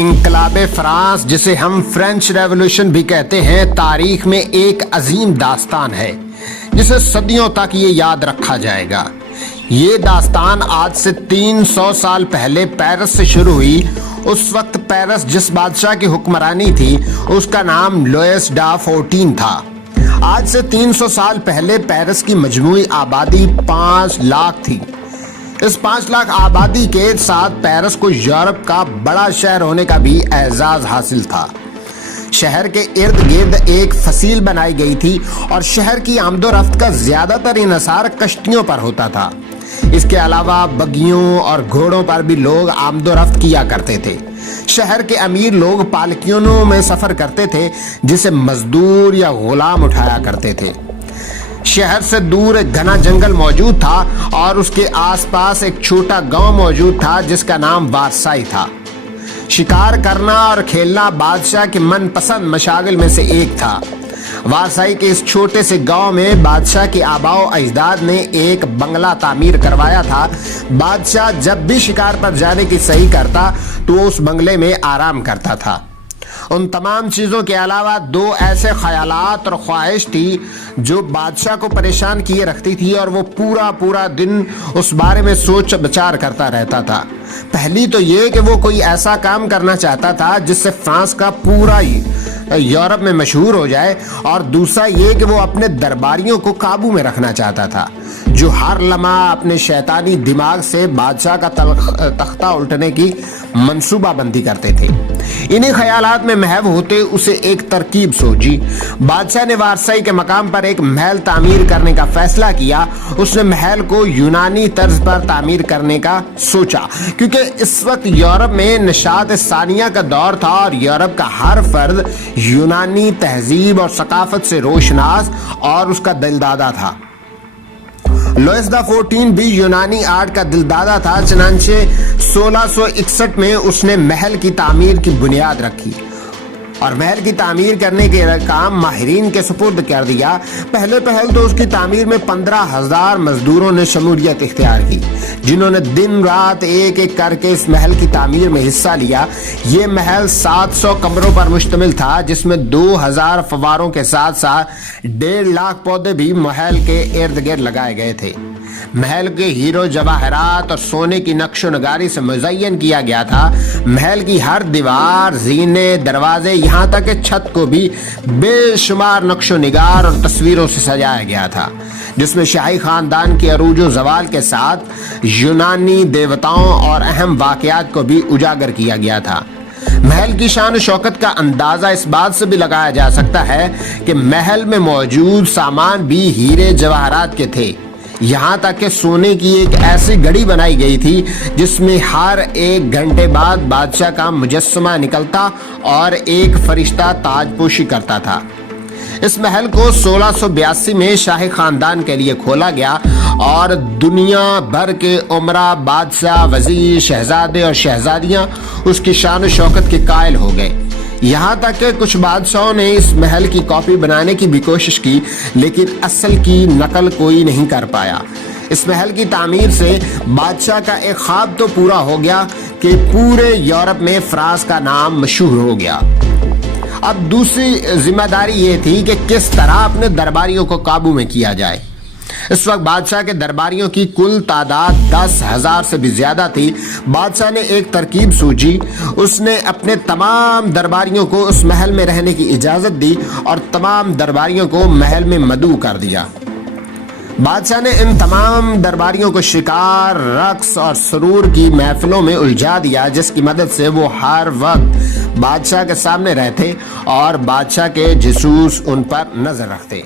انقلاب فرانس، جسے ہم فرینچ ریولوشن بھی کہتے ہیں، تاریخ میں ایک عظیم داستان ہے جسے صدیوں تک یہ یاد رکھا جائے گا۔ یہ داستان آج سے 300 سال پہلے پیرس سے شروع ہوئی۔ اس وقت پیرس جس بادشاہ کی حکمرانی تھی اس کا نام لوئس دا 14 تھا۔ آج سے 300 سال پہلے پیرس کی مجموعی آبادی 5 لاکھ تھی۔ اس 5 لاکھ آبادی کے ساتھ پیرس کو یورپ کا بڑا شہر ہونے کا بھی اعزاز حاصل تھا۔ شہر کے ارد گرد ایک فصیل بنائی گئی تھی اور شہر کی آمد و رفت کا زیادہ تر انحصار کشتیوں پر ہوتا تھا۔ اس کے علاوہ بگیوں اور گھوڑوں پر بھی لوگ آمد و رفت کیا کرتے تھے۔ شہر کے امیر لوگ پالکیوں میں سفر کرتے تھے جسے مزدور یا غلام اٹھایا کرتے تھے۔ شہر سے دور ایک گھنا جنگل موجود تھا اور اس کے آس پاس ایک چھوٹا گاؤں موجود تھا جس کا نام وارسائی تھا۔ شکار کرنا اور کھیلنا بادشاہ کے من پسند مشاغل میں سے ایک تھا۔ وارسائی کے اس چھوٹے سے گاؤں میں بادشاہ کے آباء و اجداد نے ایک بنگلہ تعمیر کروایا تھا۔ بادشاہ جب بھی شکار پر جانے کی صحیح کرتا تو وہ اس بنگلے میں آرام کرتا تھا۔ ان تمام چیزوں کے علاوہ 2 ایسے خیالات اور خواہش تھی جو بادشاہ کو پریشان کیے رکھتی تھی اور وہ پورا دن اس بارے میں سوچ بچار کرتا رہتا تھا۔ پہلی تو یہ کہ وہ کوئی ایسا کام کرنا چاہتا تھا جس سے فرانس کا پورا یورپ میں مشہور ہو جائے، اور دوسرا یہ کہ وہ اپنے درباریوں کو قابو میں رکھنا چاہتا تھا جو ہر لمحہ اپنے شیطانی دماغ سے بادشاہ کا تختہ الٹنے کی منصوبہ بندی کرتے تھے۔ انہی خیالات میں محو ہوتے اسے ایک ترکیب سوچی۔ بادشاہ نے وارسائی کے مقام پر ایک محل تعمیر کرنے کا فیصلہ کیا۔ اس نے محل کو یونانی طرز پر تعمیر کرنے کا سوچا کیونکہ اس وقت یورپ میں نشاط ثانیہ کا دور تھا اور یورپ کا ہر فرد یونانی تہذیب اور ثقافت سے روشناس اور اس کا دلدادہ تھا۔ لوئس دا 14 بھی یونانی آرٹ کا دلدادہ تھا، چنانچہ 1661 میں اس نے محل کی تعمیر کی بنیاد رکھی اور محل کی تعمیر کرنے کے کام ماہرین کے سپرد کر دیا۔ پہلے تو اس کی تعمیر میں 15,000 مزدوروں نے شمولیت اختیار کی جنہوں نے دن رات ایک کر کے اس محل کی تعمیر میں حصہ لیا۔ یہ محل 700 کمروں پر مشتمل تھا جس میں 2000 فواروں کے ساتھ 1.5 لاکھ پودے بھی محل کے ارد گرد لگائے گئے تھے۔ محل کے ہیرو جواہرات اور سونے کی نقش و نگاری سے مزین کیا گیا تھا۔ محل کی ہر دیوار، زینے، دروازے، یہاں تک کہ چھت کو بھی بے شمار نقش و نگار اور تصویروں سے سجایا گیا تھا جس میں شاہی خاندان کے عروج و زوال کے ساتھ یونانی دیوتاؤں اور اہم واقعات کو بھی اجاگر کیا گیا تھا۔ محل کی شان و شوکت کا اندازہ اس بات سے بھی لگایا جا سکتا ہے کہ محل میں موجود سامان بھی ہیرے جواہرات کے تھے، یہاں تک کہ سونے کی ایک ایسی گھڑی بنائی گئی تھی جس میں ہر 1 گھنٹے بعد بادشاہ کا مجسمہ نکلتا اور ایک فرشتہ تاج پوشی کرتا تھا۔ اس محل کو 1682 میں شاہی خاندان کے لیے کھولا گیا اور دنیا بھر کے امراء، بادشاہ، وزیر، شہزادے اور شہزادیاں اس کی شان و شوکت کے قائل ہو گئے۔ یہاں تک کہ کچھ بادشاہوں نے اس محل کی کاپی بنانے کی بھی کوشش کی لیکن اصل کی نقل کوئی نہیں کر پایا۔ اس محل کی تعمیر سے بادشاہ کا ایک خواب تو پورا ہو گیا کہ پورے یورپ میں فرانس کا نام مشہور ہو گیا۔ اب دوسری ذمہ داری یہ تھی کہ کس طرح اپنے درباریوں کو قابو میں کیا جائے۔ اس وقت بادشاہ کے درباریوں کی کل تعداد 10,000 سے بھی زیادہ تھی۔ بادشاہ نے ایک ترکیب سوچی۔ اس نے اپنے تمام درباریوں کو اس محل میں رہنے کی اجازت دی اور تمام درباریوں کو محل میں مدعو کر دیا۔ بادشاہ نے ان تمام درباریوں کو شکار، رقص اور سرور کی محفلوں میں الجھا دیا جس کی مدد سے وہ ہر وقت بادشاہ کے سامنے رہتے اور بادشاہ کے جاسوس ان پر نظر رکھتے۔